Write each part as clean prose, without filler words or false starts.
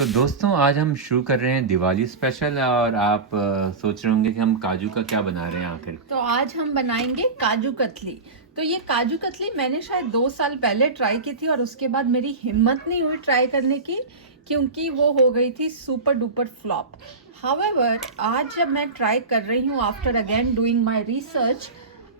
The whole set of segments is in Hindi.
तो दोस्तों आज हम शुरू कर रहे हैं दिवाली स्पेशल और आप सोच रहे होंगे कि हम काजू का क्या बना रहे हैं आखिर। तो आज हम बनाएंगे काजू कतली। तो ये काजू कतली मैंने शायद 2 साल पहले ट्राई की थी और उसके बाद मेरी हिम्मत नहीं हुई ट्राई करने की, क्योंकि वो हो गई थी सुपर डुपर फ्लॉप। हाउएवर आज जब मैं ट्राई कर रही हूँ after again doing my research,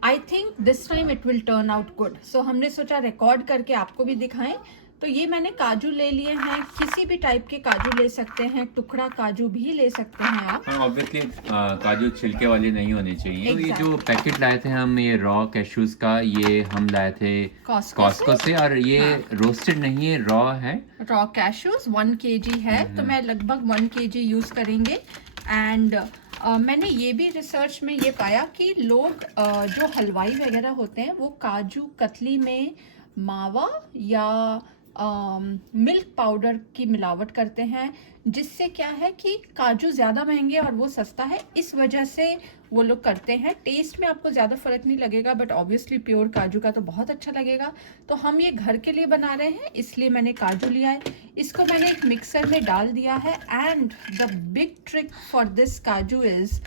I think this time it will turn out good. So हमने सोचा रिकॉर्ड करके आपको भी दिखाएं। तो ये मैंने काजू ले लिए हैं, किसी भी टाइप के काजू ले सकते हैं, टुकड़ा काजू भी ले सकते हैं आप। ऑब्वियसली काजू छिलके वाले नहीं होने चाहिए। ये जो Exactly. पैकेट लाए थे हम, ये रॉ कैशूज का, ये हम लाए थे कॉस्को से और ये रोस्टेड नहीं है, रॉ है। रॉ कैशूज 1 kg है, तो मैं लगभग 1 kg यूज करेंगे। एंड मैंने ये भी रिसर्च में ये पाया कि लोग जो हलवाई वगैरह होते हैं वो काजू कतली में मावा या मिल्क पाउडर की मिलावट करते हैं, जिससे क्या है कि काजू ज़्यादा महंगे और वो सस्ता है, इस वजह से वो लोग करते हैं। टेस्ट में आपको ज़्यादा फर्क नहीं लगेगा, बट ऑब्वियसली प्योर काजू का तो बहुत अच्छा लगेगा। तो हम ये घर के लिए बना रहे हैं, इसलिए मैंने काजू लिया है। इसको मैंने एक मिक्सर में डाल दिया है। And the big trick for this काजू इज़,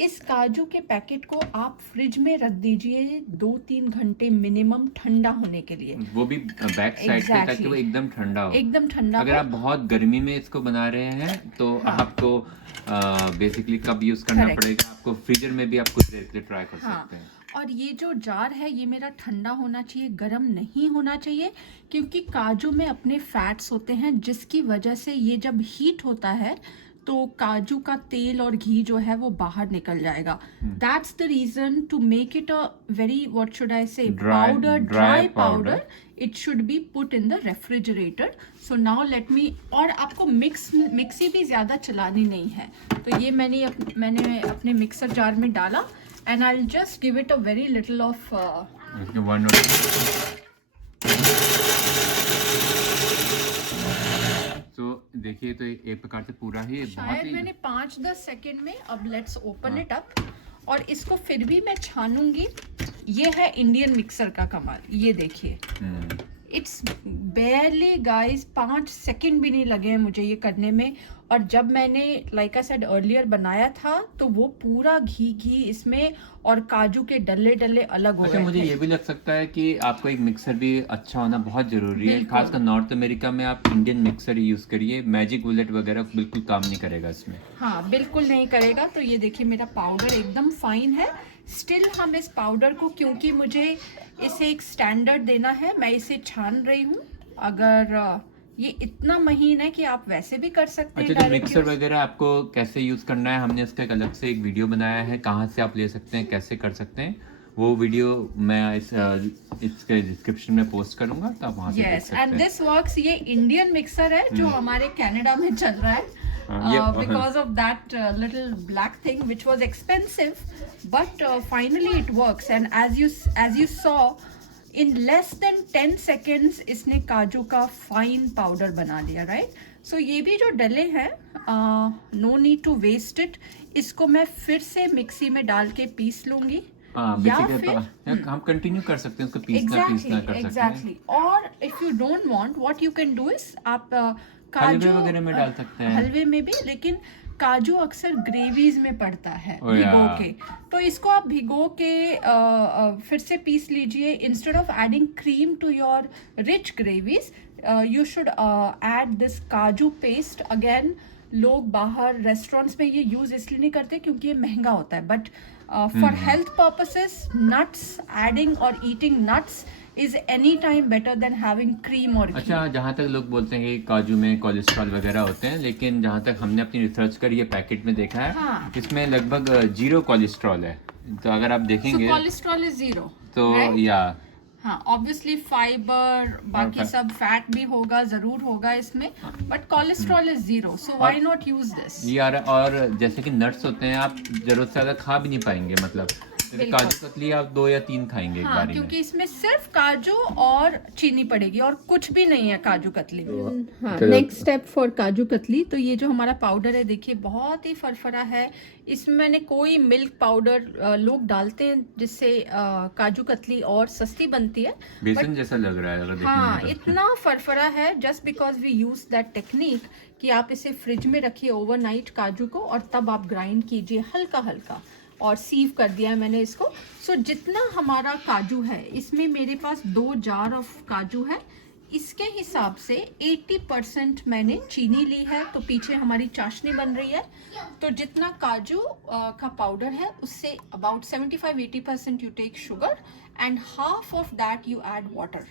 इस काजू के पैकेट को आप फ्रिज में रख दीजिए 2-3 घंटे मिनिमम, ठंडा होने के लिए। वो भी बैक साइड पे, ताकि वो एकदम ठंडा हो। एकदम ठंडा अगर हो। आप बहुत गर्मी में इसको बना रहे हैं तो हाँ। आपको बेसिकली कब यूज करना Correct. पड़ेगा, आपको फ्रीजर में भी आप कुछ देर के लिए ट्राई कर हाँ। सकते हैं। और ये जो जार है ये मेरा ठंडा होना चाहिए, गर्म नहीं होना चाहिए, क्योंकि काजू में अपने फैट्स होते हैं, जिसकी वजह से ये जब हीट होता है तो काजू का तेल और घी जो है वो बाहर निकल जाएगा। That's the reason to make it a very, what should I say, powder, dry powder. It should be put in the refrigerator. So now let me, और आपको मिक्सी भी ज़्यादा चलानी नहीं है। तो ये मैंने अपने मिक्सर जार में डाला and I'll just give it a very little of तो देखिए, तो एक प्रकार से पूरा ही बहुत शायद ही मैंने 5-10 सेकेंड में। अब लेट्स ओपन इट अप, और इसको फिर भी मैं छानूंगी। ये है इंडियन मिक्सर का कमाल, ये देखिए, इट्स बेयरली गाइस 5 सेकेंड भी नहीं लगे हैं मुझे ये करने में। और जब मैंने लाइक आई सेड अर्लियर बनाया था तो वो पूरा घी इसमें और काजू के डल्ले डल्ले अलग हो अच्छा, गए मुझे थे। ये भी लग सकता है कि आपको एक मिक्सर भी अच्छा होना बहुत जरूरी है। बिल्कुल। खासकर नॉर्थ अमेरिका में आप इंडियन मिक्सर ही यूज करिए, मैजिक बुलेट वगैरह बिल्कुल काम नहीं करेगा इसमें। हाँ, बिल्कुल नहीं करेगा। तो ये देखिए मेरा पाउडर एकदम फाइन है। स्टिल हम इस पाउडर को, क्योंकि मुझे इसे एक स्टैंडर्ड देना है, मैं इसे छान रही हूँ। अगर ये इतना महीन है कि आप वैसे भी कर सकते हैं। अच्छा, तो मिक्सर वगैरह आपको कैसे यूज करना है, हमने इसका एक अलग से एक वीडियो बनाया है, कहाँ से आप ले सकते हैं, कैसे कर सकते हैं, वो वीडियो मैं इसके डिस्क्रिप्शन में पोस्ट करूंगा, तो आप वहाँ से देख सकते हैं। And this works. ये इंडियन मिक्सर है जो हमारे कनाडा में चल रहा है, because of that little black thing which was expensive, but finally it works. And as you saw, in less than 10 seconds इसने काजू का फाइन पाउडर बना लिया, राइट। सो ये भी जो डले हैं, no need to waste it. इसको मैं फिर से मिक्सी में डाल के पीस लूंगी, या फिर हम कंटिन्यू कर सकते हैं उसको पीसना कर सकते हैं। और if you don't want, what you can do is, आप हलवे वगैरह में डाल सकते हैं, हलवे में भी। लेकिन काजू अक्सर ग्रेवीज में पड़ता है भिगो के, तो इसको आप भिगो के फिर से पीस लीजिए। Instead of adding cream to your rich gravies, you should add this kaju paste. Again, लोग बाहर रेस्टोरेंट्स में ये यूज इसलिए नहीं करते क्योंकि ये महंगा होता है, but for health purposes, nuts, adding और eating nuts is any time better than having cream or ghee. अच्छा, जहाँ तक लोग बोलते हैं कि काजू में कोलेस्ट्रॉल वगैरह होते हैं, लेकिन जहाँ तक हमने अपनी रिसर्च करी है, पैकेट में देखा है, हाँ। इसमें लगभग 0 कोलेस्ट्रॉल है। तो अगर आप देखेंगे, कोलेस्ट्रॉल इज 0, तो right? या हाँ, ऑब्वियसली फाइबर, बाकी सब फैट भी होगा, जरूर होगा इसमें, but cholesterol is 0, so why not use this. यार, और जैसे कि नट्स होते हैं, आप जरूरत से ज़्यादा खा भी नहीं पाएंगे, मतलब जैसे काजू कतली आप 2 या 3 खाएंगे एक हाँ, बारी क्योंकि इसमें सिर्फ काजू और चीनी पड़ेगी और कुछ भी नहीं है काजू कतली में। हाँ, next step for kaju katli, तो ये जो हमारा पाउडर है देखिए बहुत ही फरफरा है। इसमें मैंने कोई मिल्क पाउडर लोग डालते हैं जिससे काजू कतली और सस्ती बनती है। बेसन जैसा लग रहा है अगर देखने हाँ, में तो। इतना फरफरा है just because we use that technique कि आप इसे फ्रिज में रखिए ओवरनाइट काजू को और तब आप ग्राइंड कीजिए हल्का हल्का, और सीव कर दिया है मैंने इसको। सो जितना हमारा काजू है, इसमें मेरे पास 2 जार ऑफ काजू है, इसके हिसाब से 80% मैंने चीनी ली है, तो पीछे हमारी चाशनी बन रही है। तो जितना काजू का पाउडर है उससे about 75-80% you take sugar and half of that you add water.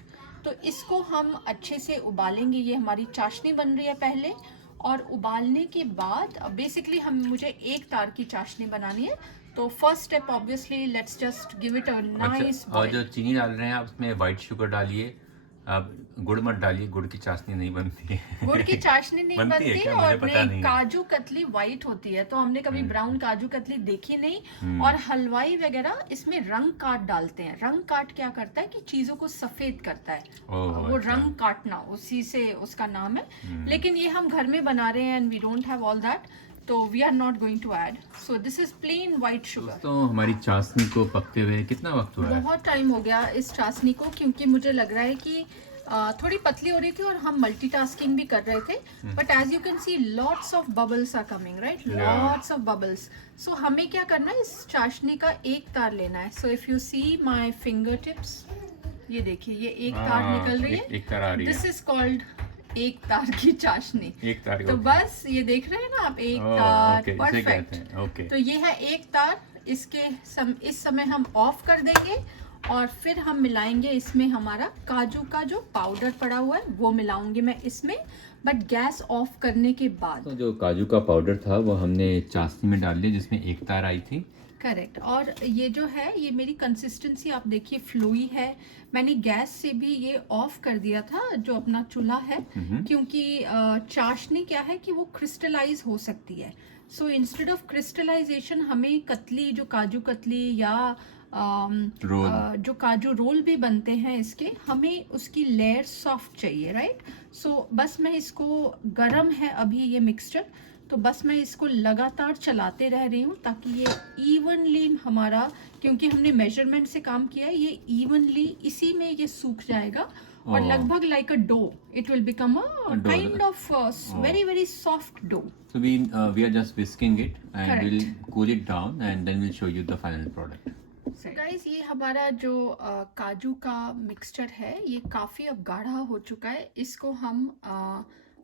तो इसको हम अच्छे से उबालेंगे। ये हमारी चाशनी बन रही है पहले, और उबालने के बाद बेसिकली मुझे एक तार की चाशनी बनानी है। तो first step obviously let's just give it a nice. और जो चीनी डाल रहे हैं आप उसमें व्हाइट शुगर डालिए, आप गुड़ मत डालिए, गुड़ की चाशनी नहीं बनती है। गुड़ की चाशनी नहीं बनती है बनती, क्या? मुझे और पता नहीं है। काजू कतली व्हाइट होती है, तो हमने कभी ब्राउन काजू कतली देखी नहीं। और हलवाई वगैरह इसमें रंग काट डालते हैं। रंग काट क्या करता है कि चीजों को सफेद करता है, वो अच्छा। रंग काटना, उसी से उसका नाम है। लेकिन ये हम घर में बना रहे हैं and we don't have all that, तो we are not going to add. So this is plain white sugar. तो हमारी चाशनी को पकते हुए कितना वक्त हुआ है? बहुत टाइम हो गया इस चाशनी को, क्योंकि मुझे लग रहा है कि थोड़ी पतली हो रही थी और हम मल्टीटास्किंग भी कर रहे थे। But as you can see lots of bubbles are coming, right, lots of bubbles. So हमें क्या करना है, इस चाशनी का एक तार लेना है। So if you see my finger tips, ये देखिए ये एक तार निकल रही है, एक तार आ रही है। दिस इज कॉल्ड एक तार की चाशनी। एक तार तो बस ये देख रहे हैं ना आप, एक तार, परफेक्ट। ओके। तो ये है एक तार। इस समय हम ऑफ कर देंगे और फिर हम मिलाएंगे इसमें हमारा काजू का जो पाउडर पड़ा हुआ है, वो मिलाऊंगी मैं इसमें, बट गैस ऑफ करने के बाद। तो जो काजू का पाउडर था वो हमने चाशनी में डाल दिया जिसमें एक तार आई थी। करेक्ट। और ये जो है, ये मेरी कंसिस्टेंसी आप देखिए फ्लोई है। मैंने गैस से भी ये ऑफ कर दिया था जो अपना चूल्हा है, क्योंकि चाशनी क्या है कि वो क्रिस्टलाइज हो सकती है। सो इंस्टेड ऑफ क्रिस्टलाइजेशन हमें कतली, जो काजू कतली या जो काजू रोल भी बनते हैं इसके, हमें उसकी लेयर सॉफ्ट चाहिए, राइट। सो बस मैं इसको, गरम है अभी ये मिक्सचर, तो बस मैं इसको लगातार चलाते रह रही हूँ ताकि ये इवनली हमारा, क्योंकि हमने मेजरमेंट से काम किया है, ये इवनली इसी में ये सूख जाएगा और लगभग like a dough, it will become a kind of very very soft dough. So we are just whisking it and Correct. we'll cool it down and then we'll show you the final product. Guys, ये हमारा जो काजू का मिक्सचर है ये काफ़ी अब गाढ़ा हो चुका है. इसको हम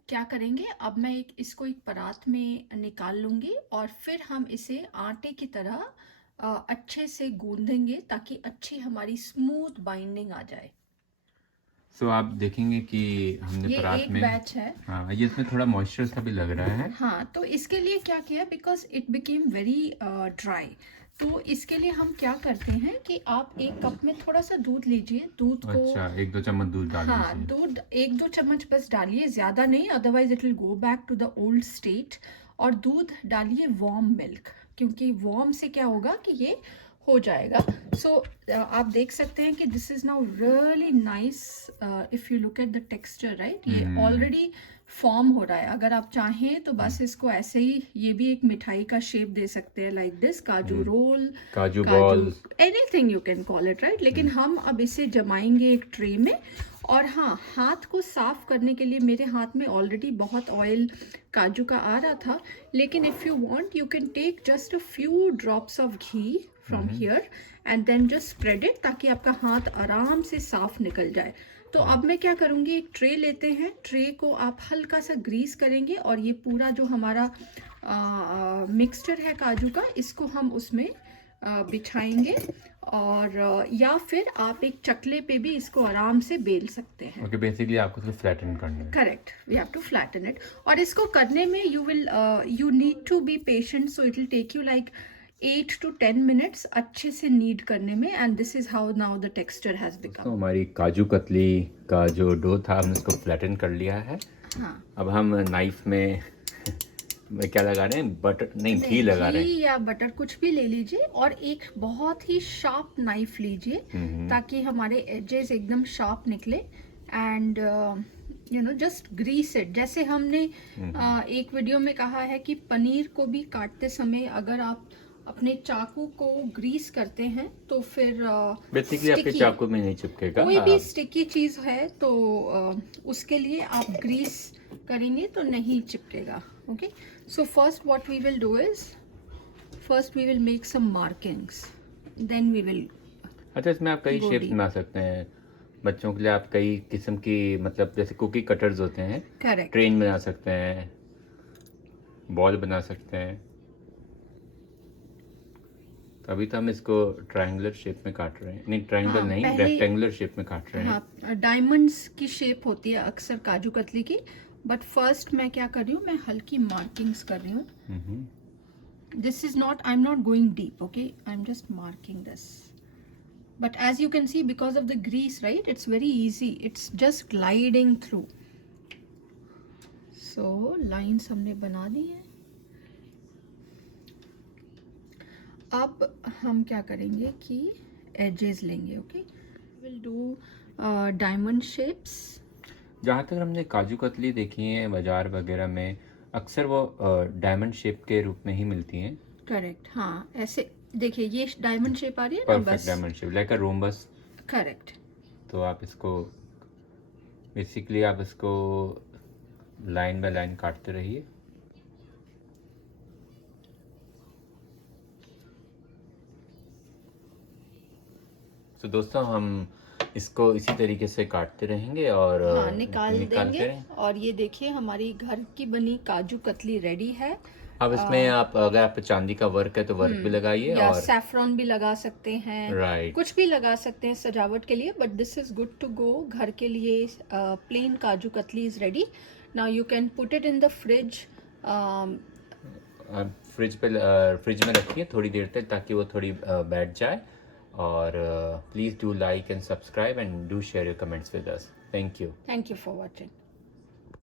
क्या करेंगे, अब मैं इसको एक परात में निकाल लूँगी और फिर हम इसे आटे की तरह अच्छे से गूंदेंगे ताकि अच्छी हमारी स्मूथ बाइंडिंग आ जाए. So आप देखेंगे कि हमने ये परात एक में, बैच है. हाँ, ये इसमें थोड़ा मॉइस्चर सा भी लग रहा है. हाँ, तो इसके लिए क्या किया, because it became very dry, तो इसके लिए हम क्या करते हैं कि आप एक कप में थोड़ा सा दूध लीजिए. दूध को, अच्छा, 1-2 चम्मच दूध डाल हाँ, दीजिए. दूध 1-2 चम्मच बस डालिए, ज़्यादा नहीं, otherwise it will go back to the old state. और दूध डालिए वार्म मिल्क, क्योंकि वार्म से क्या होगा कि ये हो जाएगा. सो आप देख सकते हैं कि this is now really nice. If you look at the texture, right, ये ऑलरेडी फॉर्म हो रहा है. अगर आप चाहें तो बस इसको ऐसे ही, ये भी एक मिठाई का शेप दे सकते हैं, लाइक दिस, काजू रोल, काजू ball, anything you can call it, right. लेकिन हम अब इसे जमाएंगे एक ट्रे में. और हाँ, हाथ को साफ करने के लिए मेरे हाथ में ऑलरेडी बहुत ऑयल काजू का आ रहा था, लेकिन if you want you can take just a few drops of ghee from here and then just spread it, ताकि आपका हाथ आराम से साफ निकल जाए. तो अब मैं क्या करूँगी, एक ट्रे लेते हैं, ट्रे को आप हल्का सा ग्रीस करेंगे और ये पूरा जो हमारा मिक्सचर है काजू का, इसको हम उसमें बिछाएंगे. और या फिर आप एक चकले पे भी इसको आराम से बेल सकते हैं. ओके, बेसिकली आपको तो फ्लैटन करना है. Correct, we have to flatten it. और इसको करने में you need to be patient, so it will take you like 8 to 10 minutes अच्छे से नीड करने में. And this is how now the texture has become. तो हमारी काजू कतली का जो डो था हमने इसको फ्लैटन कर लिया है. हाँ, अब हम नाइफ में क्या लगा रहे हैं, बटर नहीं घी लगा रहे हैं। घी या बटर कुछ भी ले लीजिए और एक बहुत ही शार्प नाइफ लीजिए ताकि हमारे एजेस एकदम शार्प निकले and you know just grease it. जैसे हमने एक वीडियो में कहा है कि पनीर को भी काटते समय अगर आप अपने चाकू को ग्रीस करते हैं तो फिर बेसिकली आपके चाकू में नहीं चिपकेगा। कोई भी स्टिकी चीज है तो उसके लिए आप ग्रीस करेंगे तो नहीं चिपकेगा। Okay, so first what we will do is first we will make some markings, then we will. अच्छा, इसमें आप कई शेप्स बना सकते हैं। बच्चों के लिए आप कई किस्म की, मतलब जैसे कुकी कटर्स होते हैं, करेक्ट, ट्रेन बना सकते हैं, बॉल बना सकते हैं। अभी तो हम इसको ट्रायंगुलर शेप में काट रहे हैं, नहीं ट्रायंगल नहीं, रेक्टेंगुलर शेप में काट रहे हैं। हाँ, डायमंड्स की शेप होती है अक्सर काजू कतली की, बट फर्स्ट मैं क्या कर रही हूँ, मैं हल्की मार्किंग्स कर रही हूँ। This is not, I am not going deep, okay, I am just marking this. But as you can see, because of the grease, right, it's very easy, it's just gliding through. So lines हमने बना दी है। अब हम क्या करेंगे कि edges लेंगे। okay, we'll do diamond shapes। जहाँ तक हमने काजू कतली देखी है बाजार वगैरह में, अक्सर वो डायमंड शेप के रूप में ही मिलती हैं। करेक्ट, हाँ, ऐसे देखिए ये डायमंड शेप आ रही है ना, बस perfect diamond shape, like a rhombus. Correct. तो आप इसको बेसिकली आप इसको लाइन बाय लाइन काटते रहिए। तो दोस्तों हम इसको इसी तरीके से काटते रहेंगे और हाँ, निकाल देंगे। और ये देखिए हमारी घर की बनी काजू कतली रेडी है। अब इसमें आप अगर आप चांदी का वर्क है तो वर्क भी लगाइए, या और सैफरॉन भी लगा सकते हैं, राइट, कुछ भी लगा सकते हैं सजावट के लिए, but this is good to go. घर के लिए plain kaju katli is ready. Now you can put it in the fridge. Fridge में रखिए थोड़ी देर तक ताकि वो थोड़ी बैठ जाए। और please do like and subscribe and do share your comments with us. Thank you for watching.